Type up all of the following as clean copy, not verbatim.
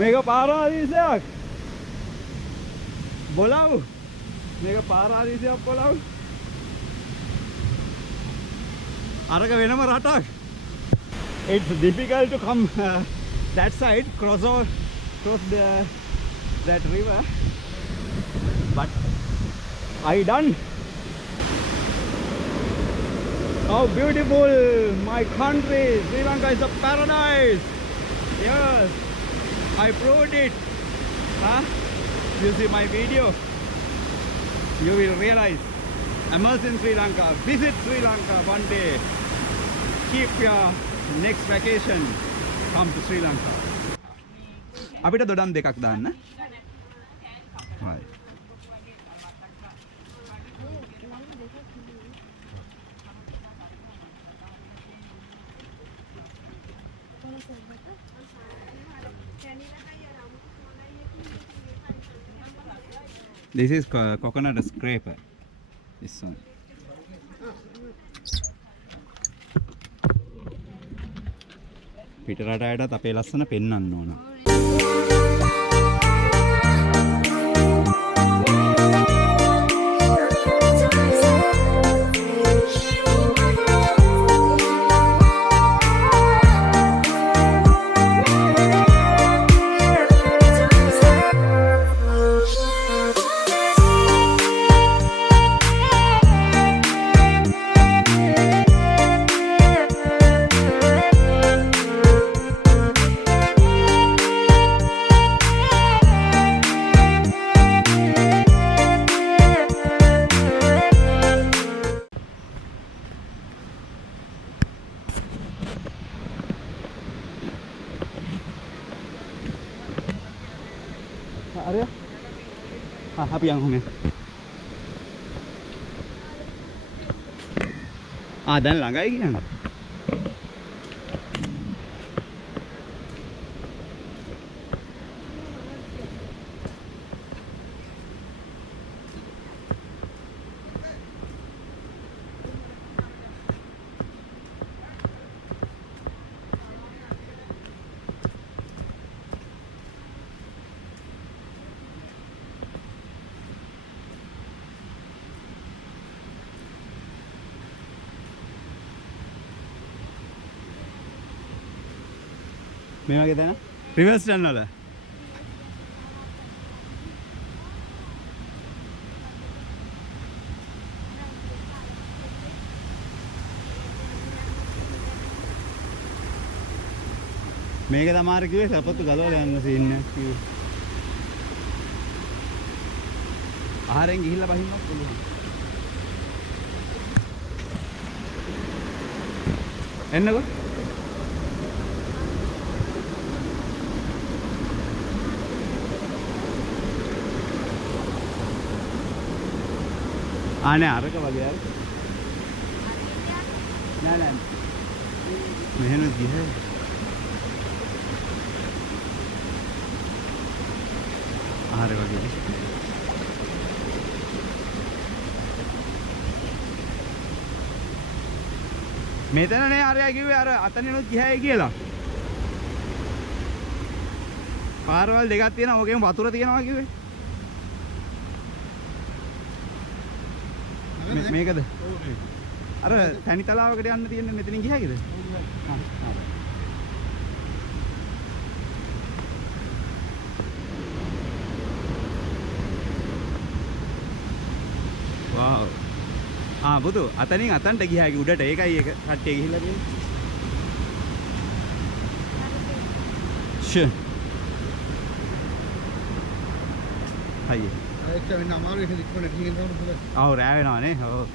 මේක පාරාදීසයක්. බොලව්. මේක පාරාදීසයක් බොලව්. අරක වෙනම රටක්. It's difficult to come that side, cross that river. But I done. How beautiful my country. Sri Lanka is a paradise. Yes, I proved it. Huh? You see my video, you will realize. Immerse in Sri Lanka. Visit Sri Lanka one day. Keep your next vacation. Come to Sri Lanka. අපිට දොඩම් දෙකක් දාන්න. right. This is coconut scraper. This one. පිට රටයටත් අපේ ලස්සන පෙන්වන්න ඕන. Area? Apa yang home? Dan ළඟයි කියන්නේ. මේ වගේ තැන රිවර්ස් යන්න වල මේක තමයි කිව්වේ සපත්තු ගලවලා යන්න සීන් එක කිව්වේ. ආහාරෙන් ගිහිල්ලා බහින්නත් පුළුවන්. එන්නකෝ. आने आरक वाले यार ना ना मेहनत की है आरे वाले मेहनत नहीं आ रहा है कि यार आता नहीं की है कि ला पारवाल दिखाती है ना वो क्या बातुरा दिया ना कि මේකද? අර තනි තලාවකට යන්න තියෙන්නේ මෙතනින් ගියා කීද? වාව්. බුදු අතනින් අතන්ට ගියා කි උඩට ඒකයි ඒක කට්ටිය ගිහිල්ලා තියෙන්නේ. ෂ්. හයිය. ඒක වෙන අමාරු එක ඉක්මනට ගිහින් යන්න පුළුවන්. ආව රෑ වෙනවානේ. ඔව්.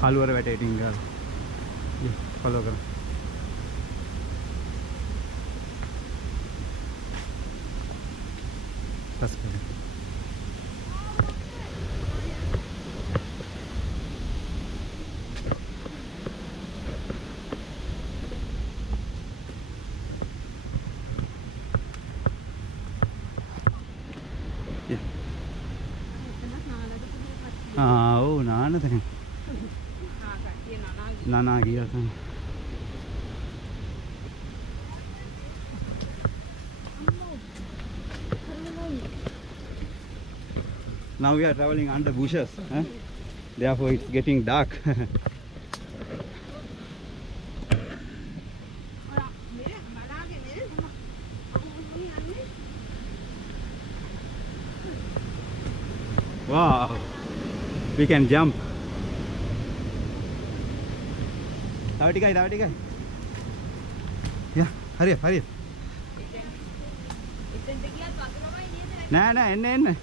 කලුවර වැටේටින් ගාලා. ෆලෝ කරන්න. පස් කරන්න. Oh, nana tadi. Nana gila kan. Now we are traveling under bushes. Therefore, it's getting dark. Wow, we can jump. Yeah, hurry up, hurry up. Nah, nah.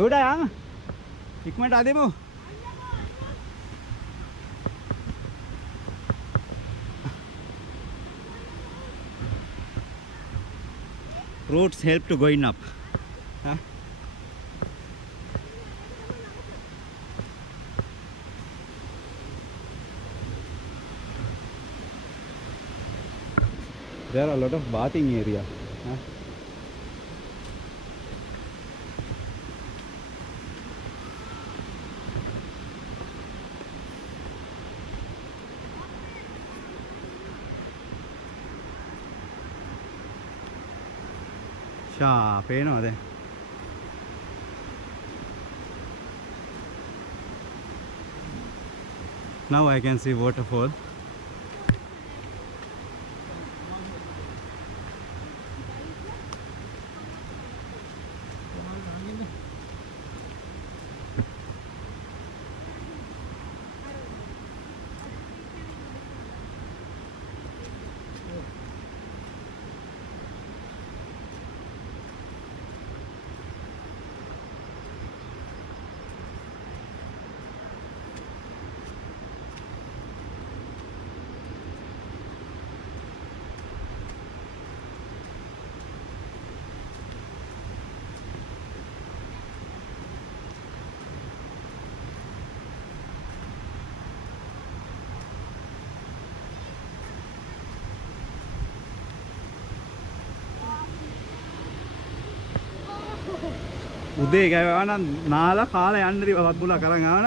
Sudah, hikmat ademu. Roots help to going up. There are a lot of bathing area. පේනවද? Now I can see waterfall. උදේ ගෑවා නම් නාලා කාලා යන්න ඉතින් වත්බුලා කරන් ආවන.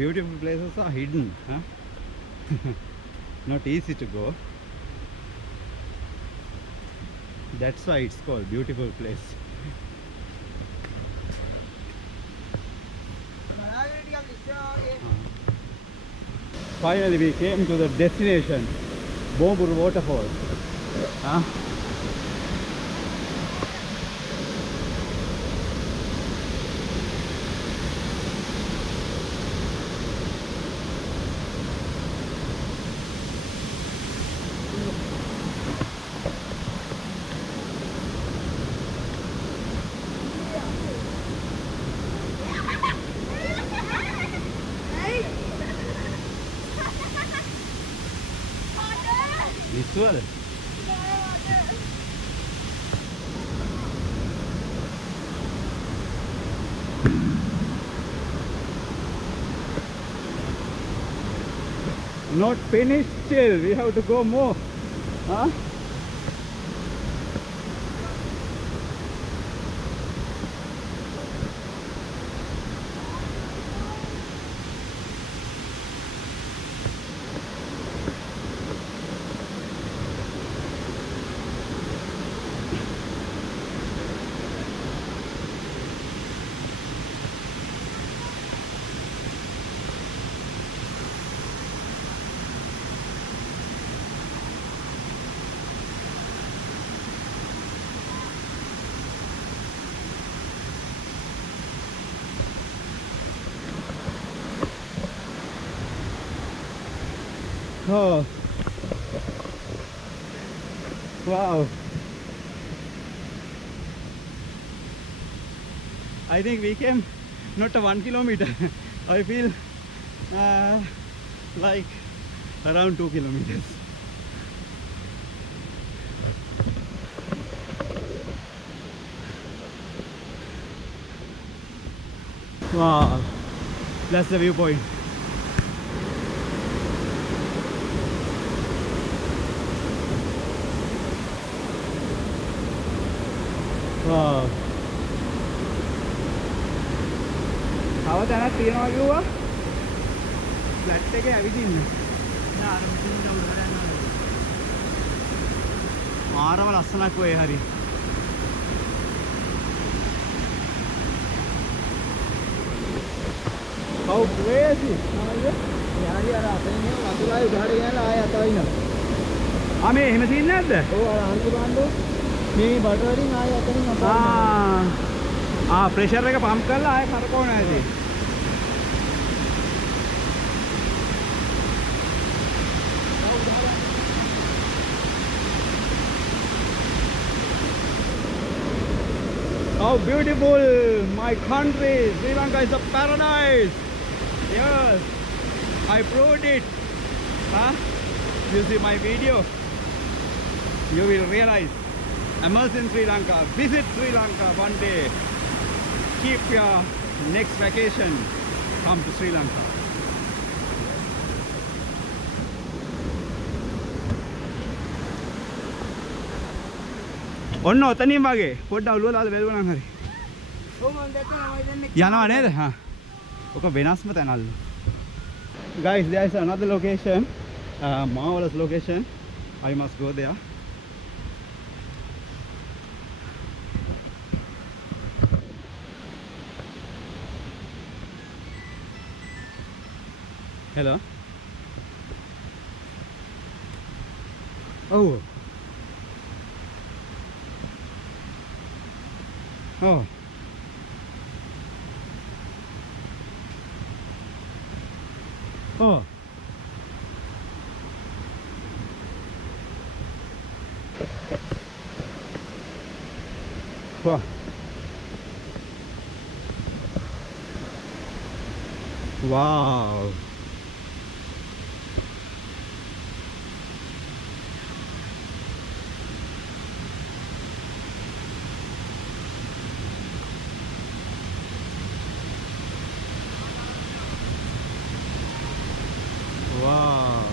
Beautiful places are hidden, not easy to go. That's why it's called beautiful place. Finally we came to the destination, Bombur waterfall. Visual. Not finished still, we have to go more. Oh, wow. I think we came not a 1 kilometer. I feel like around 2 kilometers. Wow, that's the viewpoint. Wow. How තැනක් තියෙනවා කිව්වා? ෆ්ලැට් එකේ ඇවිදින්න. නෑ අර මෙතන ඉඳන් උඩට යනවා. මාරම ලස්සනක් ඔය හරි. How crazy! යාලි අර අතෙන් එන වතුරයි උඩට ගියලා ආයෙ අතවිනවා. මේ එහෙම සීන් නැද්ද? ඔව් අර අන්ති බාණ්ඩෝ මේ බඩ වලින් ආයෙ අතරින් අතවිනවා. ප්‍රෙෂර් එක පම්ප් කරලා ආයෙ කරකවනවා ඇති. How beautiful my country! Sri Lanka is a paradise. Yes, I proved it. Huh? You see my video, you will realize. Immerse in Sri Lanka. Visit Sri Lanka one day. Keep your next vacation. Come to Sri Lanka. ඔන්න ඔතනින් වගේ පොඩ්ඩක් ඔළුව දාලා බැලුවා නම් හරි. ඔව් මම දැක්කා ළමයි දෙන්නෙක් යනවා නේද? හා. ඔක වෙනස්ම තැනල්ලු. Guys, there is another location. Marvelous location. I must go there. Hello. Oh. Oh. Oh. Wow. Wow. Wow.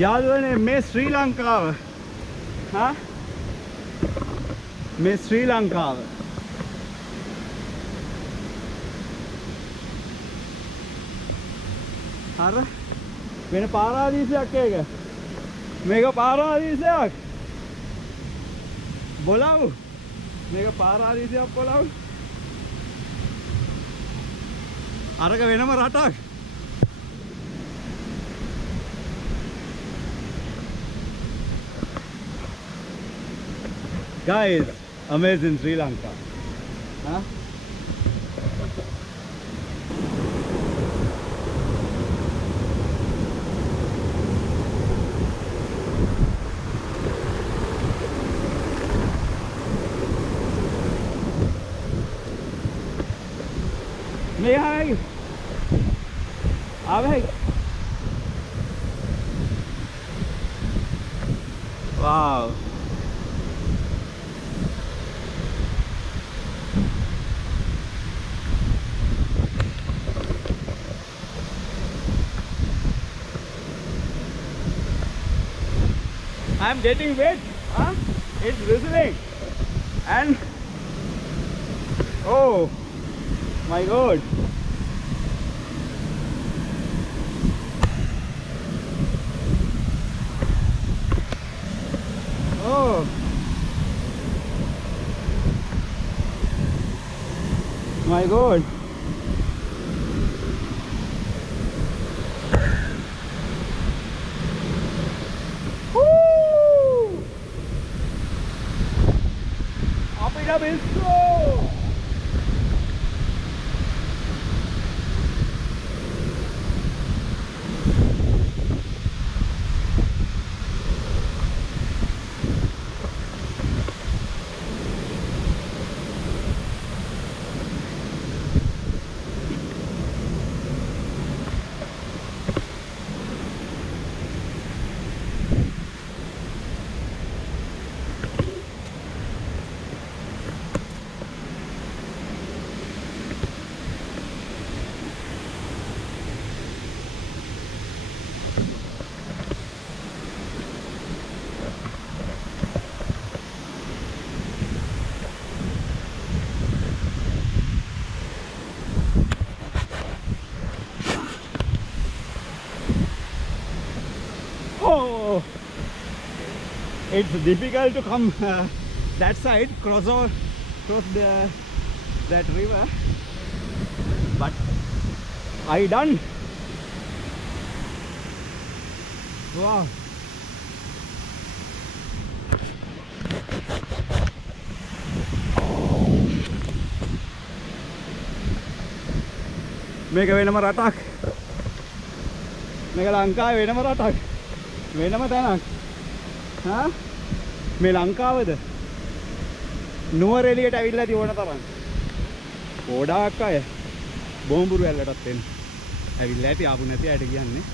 යාළුවනේ මේ ශ්‍රී ලංකාව මේ ශ්‍රී ලංකාව අර වෙන පාරාදීසයක් ඒක මේක පාරාදීසයක් බොලව් මේක පාරාදීසයක් බොලව් අරක වෙනම රටක් Guys, amazing Sri Lanka. Huh? Mehai. Avai. Wow. I'm getting wet. Huh? It's drizzling. And oh my god. Oh. My god. Woo! Up it up is slow. Oh, it's difficult to come that side, cross that river, but I done. Wow. මේක වෙනම රටක්. මේක ලංකාවේ වෙනම රටක්. වෙනම තැනක්. හා? මේ ලංකාවද? නුවර එළියට ඇවිල්ලා ඇති ඕන තරම්. ගොඩාක් අය බෝම්බුරු ඇල්ලටත් එන්න. ඇවිල්ලා ඇති ආපු නැති අයට කියන්නේ.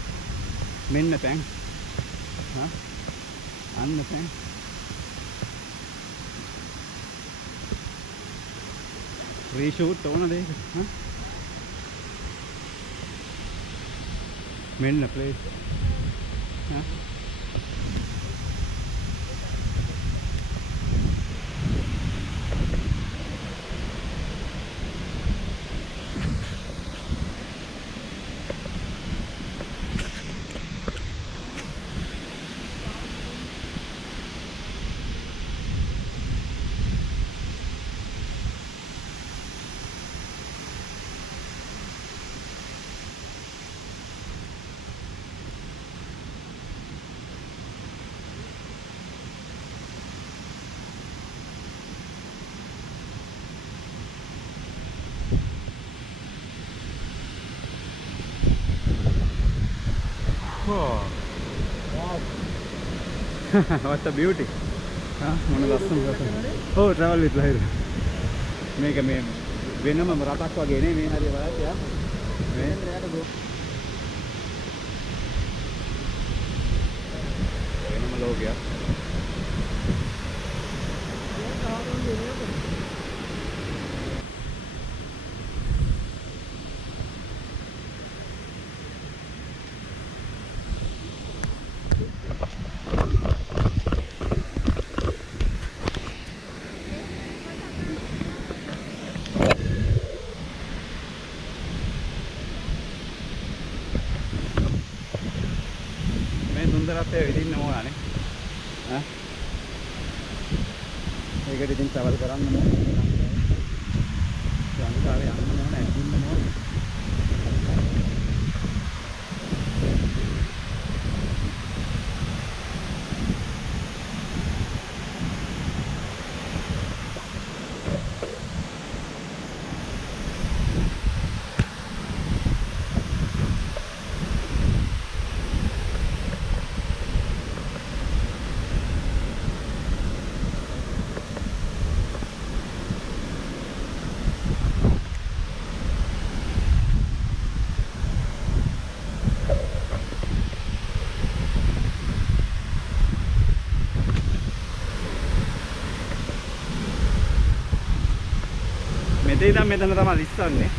මෙන්න තැන්. හා? අන්න තැන්. රීෂූට් ඕන දෙයක. හා? මෙන්න ප්ලේස්. හා? Oh. Wow. What a beauty. මොන ලස්සනද. Oh, travel with Lahir. මේක මේ වෙනම රටක් වගේ නේ මේ හරිය බලන්න යා. මේ වෙනම ලෝකයක්. සුන්දරත්වය විඳින්න ඕනනේ. ඒකට ඉතින් travel කරන්න ඕනේ. ලංකාවේ යන්න ඕනේ, ඇවිදින්න ඕනේ. ගෙදේ ඉඳන් මෙතන තමයි ඉස්සන්නේ.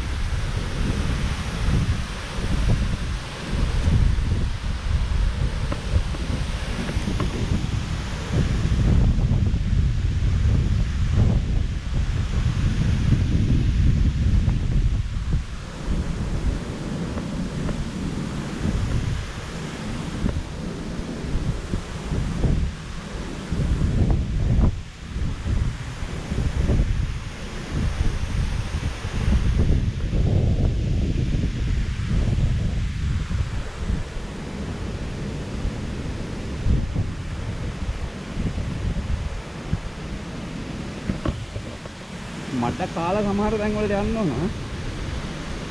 මඩ කාලා සමහර තැන් වලට යන්න ඕන.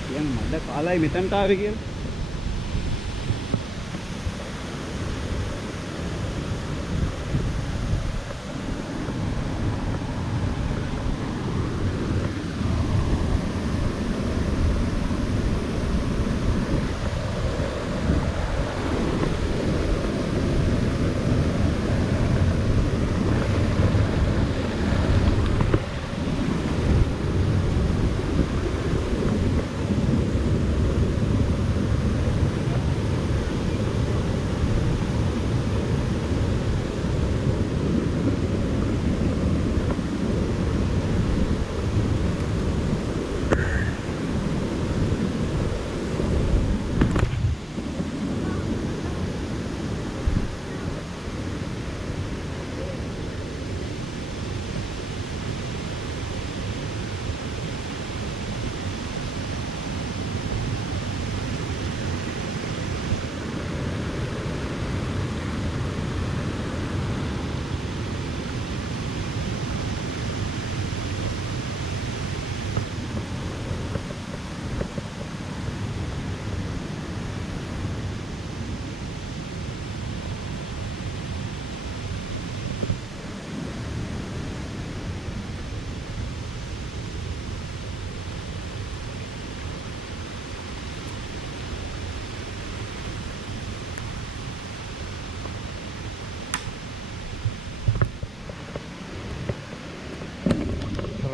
කියන්නේ මඩ කාලයි මෙතනට ආවේ කියලා.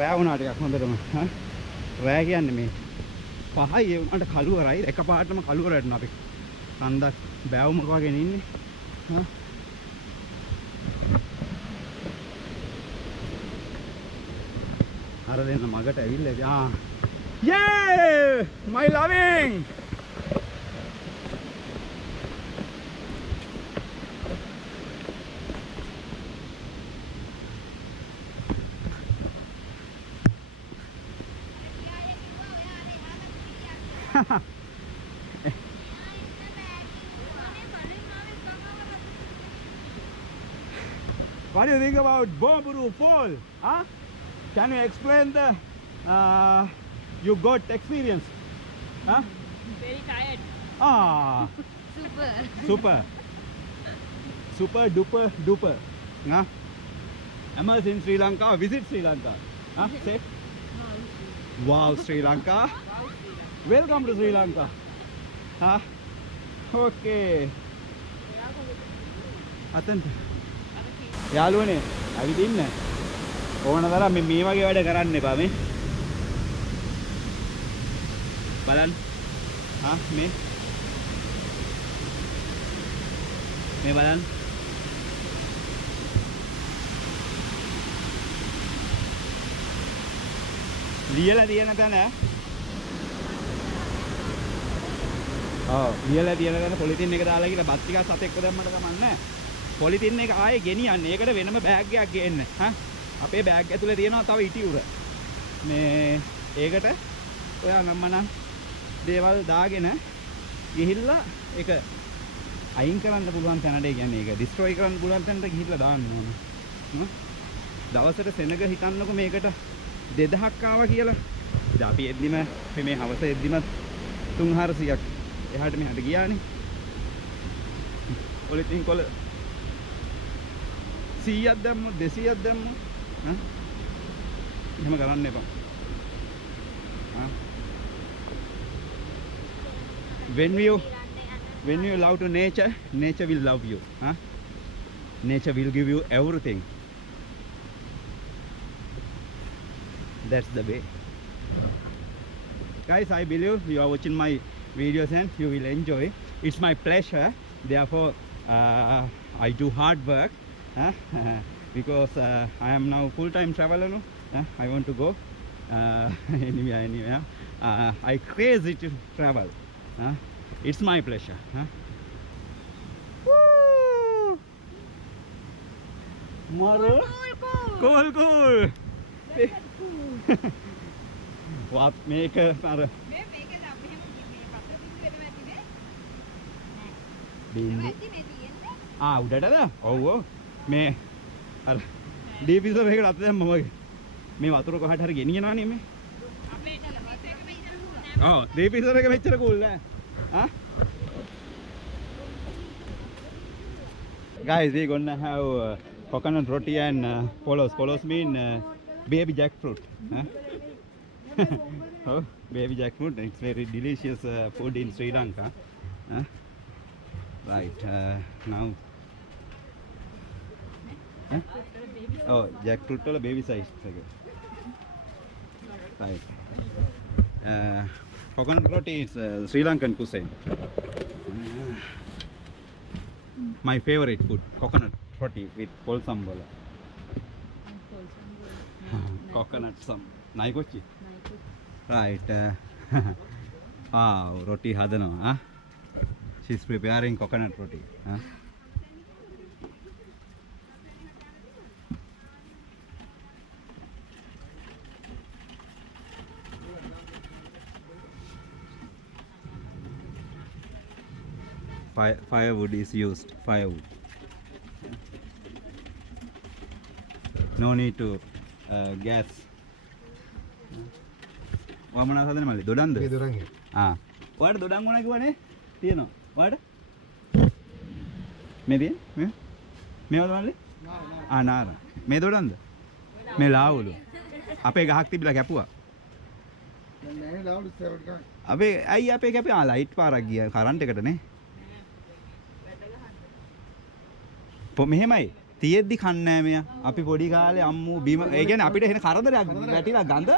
රෑ වුණා ටිකක් හොඳටම. රෑ කියන්නේ මේ 5යි ඒ උනාට කළුවරයි එකපාරටම කළුවරට යනවා අපි. කන්දක් බෑවුමක වගේ ඉන්නේ. අර දෙන්න මගට ඇවිල්ලා yeah my loving What do you think about Bomburu Fall? Huh? Can you explain the you got experience? Huh? Very tired. Ah, Super. super, super duper duper. Huh? Amos in Sri Lanka, visit Sri Lanka. Huh? Say, wow, Sri Lanka. Welcome to Sri Lanka. Huh? Okay. Attention. යාළුවනේ ඇවිදින්න ඕන තරම් මේ වගේ වැඩ කරන්න එපා මේ බලන්න මේ බලන්න ලියලා තියෙන තැන ලියලා තියෙන තැන පොලිතින් එක දාලා කියලා බත් ටිකක් සතෙක්ව දැම්මට කමන්නේ පොලිතින් එක ආයේ ගෙනියන්නේ. ඒකට වෙනම බෑග් එකක් ගේන්න. අපේ බෑග් ඇතුලේ තියෙනවා තව ඉටි උර. මේ ඒකට ඔයා නම්මනම් දේවල් දාගෙන ගිහිල්ලා ඒක අයින් කරන්න පුළුවන් තැනට, ඒ කියන්නේ ඒක ඩිස්ට්‍රොයි කරන්න පුළුවන් තැනට ගිහිල්ලා දාන්න ඕන. දවසට සෙනග හිතන්නකො මේකට 2000ක් ආවා කියලා. ඉතින් අපි එද්දිම මේ හවස එද්දිම 300ක් එහාට මෙහාට ගියානේ. පොලිතින් කොළ 100ක් දැම්ම 200ක් දැම්ම එහෙම කරන්න එපා. when you love to nature, nature will love you. Nature will give you everything. That's the way. Guys, I believe you are watching my videos and you will enjoy. It's my pleasure. Therefore, I do hard work because I am now full-time traveler. No? I want to go anywhere. I crazy to travel. It's my pleasure. Woo! Maru? Cool. What make a මේ මේක නම් මෙහෙම මේ පතර පිස්සු වෙනව ඇතිනේ. බින්දු ඇති මේ තියෙන්නේ. උඩටද? ඔව් මේ අර ඩීපිසෝ එකකට අත දැම්ම වගේ. මේ වතුර කොහට හරි ගෙනියනවනේ මේ. අපේ ටෙලිවිෂන් එක මෙතන නෑ. ඩීපිසෝ එක මෙච්චර කූල් නෑ. Guys, we're gonna have coconut roti and polos. Polos mean baby jackfruit. Oh, baby jackfruit. It's very delicious food in Sri Lanka. Right now. Oh, jackfruit or baby size. Right. Coconut roti is Sri Lankan cuisine. My favorite food, coconut roti with polsam bola. Coconut some. Naikochi. Right. Wow, roti hadano. She's preparing coconut roti. 5 is used. Firewood. No need to gas. ඔයා මොනවද හදන්නේ මල්ලි? දොඩම්ද? මේ දොඩම් එක. ඔයාට දොඩම් මොනවා කිව්වනේ? තියෙනවා. ඔයාට? මේ තියෙන්නේ? මේවද මල්ලි? නාර. මේ දොඩම්ද? මේ ලාවුලු. අපේ ගහක් තිබිලා කැපුවා. දැන් නෑනේ ලාවුලු ඉස්සරහට ගන්න. අපේ අයියා අපේ කැපේ ලයිට් පාරක් ගියා කරන්ට් එකටනේ. මෙහෙමයි තියෙද්දි කන්නේ නෑ මෙයා. අපි පොඩි කාලේ අම්මු බීම ඒ කියන්නේ අපිට එන කරදරයක් වැටිලා ගඳ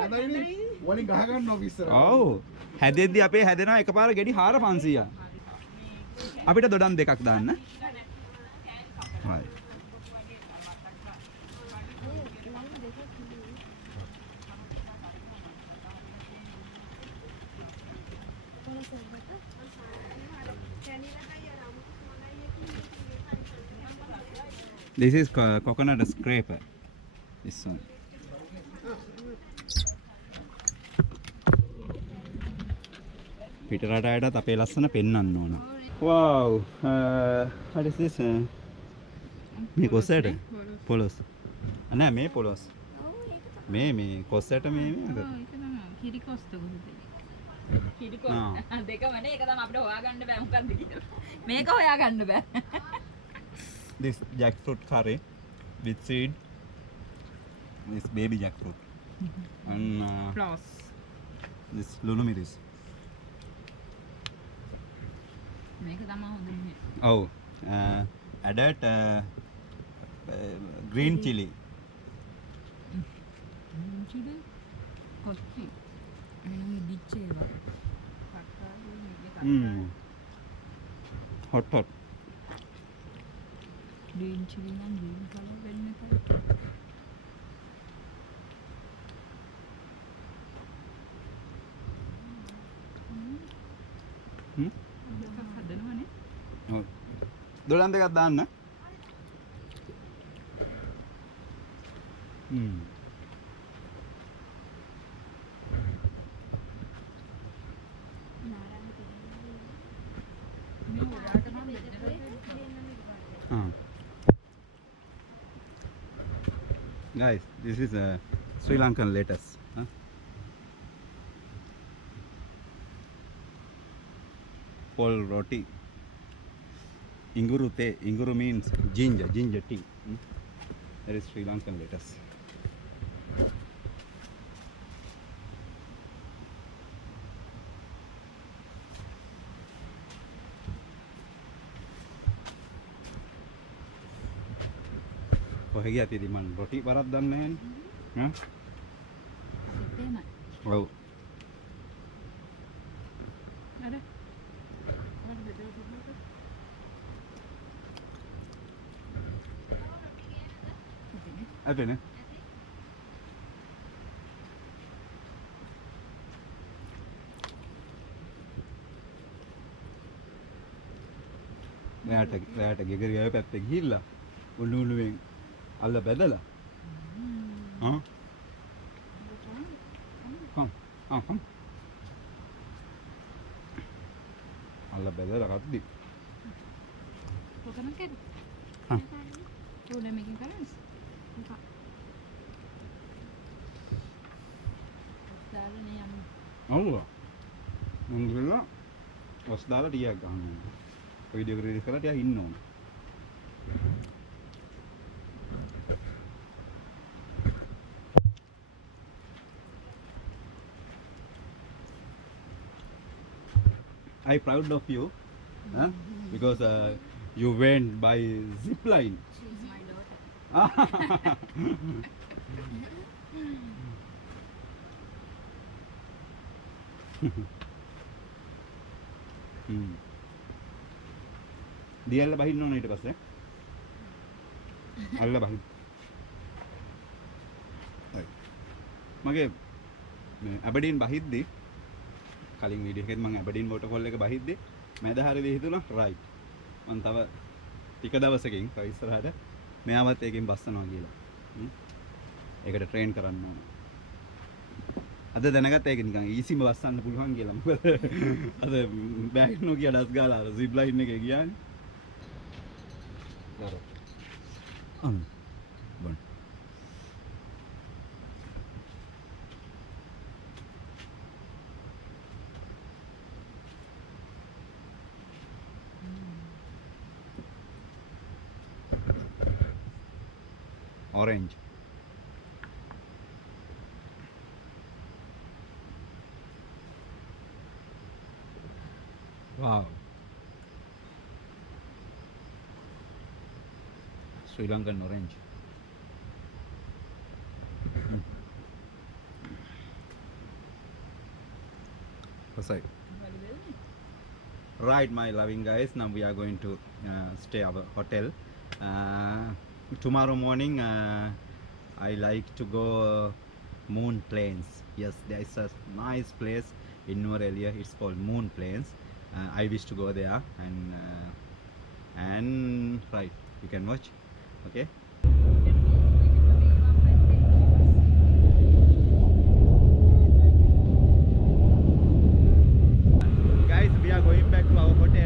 වලින් ගහ ගන්නවා ඉස්සර. ඔව්. හැදෙද්දි අපේ හැදෙනවා එකපාර ගෙඩි 4500ක්. අපිට දොඩම් දෙකක් දාන්න. හරි. This is coconut scraper. This one. පිටරට අයටත් අපේ ලස්සන පෙන්වන්න ඕන. Wow. What is this? මේ කොස්සට? පොලොස්. නෑ මේ පොලොස්. මේ කොස්සට මේ ඒක තමයි කිරිකොස්ත කොහොමද? කිරිකොස්ත දෙකමනේ ඒක තමයි අපිට හොයාගන්න බෑ මොකක්ද කියලා. මේක හොයාගන්න බෑ. This jackfruit curry with seed. This baby jackfruit. And Floss. this lunumiris. මේක තමයි හොඳන්නේ. Oh, added green chili. chili කොච්චි. මේ දිච්චේවා. Hot. green chili නම් green color වෙන්න එපා. හදනවනේ. ඔව්. දොඩම් දෙකක් දාන්න. Guys, this is a Sri Lankan lettuce. Pol roti. Inguru te. Inguru means ginger tea. That is Sri Lankan lettuce. කොහෙ ගියාද ඉතින් මම රොටි බරක් දන්නේ නැහැ නේ. ඔව්. ඇතනේ. රැට ගෙගරි අය පැත්තේ ගිහිල්ලා උණු උණුවෙන් අල්ල බැදලා kom අල්ල බැදලා කද්දි Coconut curry. Huh. Oh, they're making curries. Okay. දාලානේ යන්න. ඔව් මම ගිහලා වස් දාලා ටිකක් ගන්න ඕනේ. වීඩියෝ එක රිලීස් කරලා ටිකක් ඉන්න ඕනේ. I proud of you, huh? Because you went by zip line. She's my daughter. දියල්ල බහින්න ඕනේ ඊට පස්සේ. අල්ල බහින්න. මගේ මේ ඇබඩීන් බහිද්දි කලින් වීඩියෝ එකෙත් මම ඇබඩීන් වෝටර්ෆෝල් එක බහිද්දි මැද හරියදී හිතුණා රයිට්. මම තව ටික දවසකින් තව ඉස්සරහට මෙයාවත් ඒකෙන් බස්සනවා කියලා. ඒකට ට්‍රේන් කරන්න ඕනේ. අද දැනගත්ත ඒක නිකන් ඊසිම වස්සන්න පුළුවන් කියලා. මොකද අද බෑග් නොකිය ඩස් ගාලා අර zip line එකේ ගියානේ. බන්. Orange. Wow. Sri Lankan orange. Aside. Right, my loving guys. Now we are going to stay our hotel. Tomorrow morning, I like to go Moon Plains. Yes, there is a nice place in Noor area. It's called Moon Plains. I wish to go there and right, you can watch. Okay. Guys, we are going back to our hotel.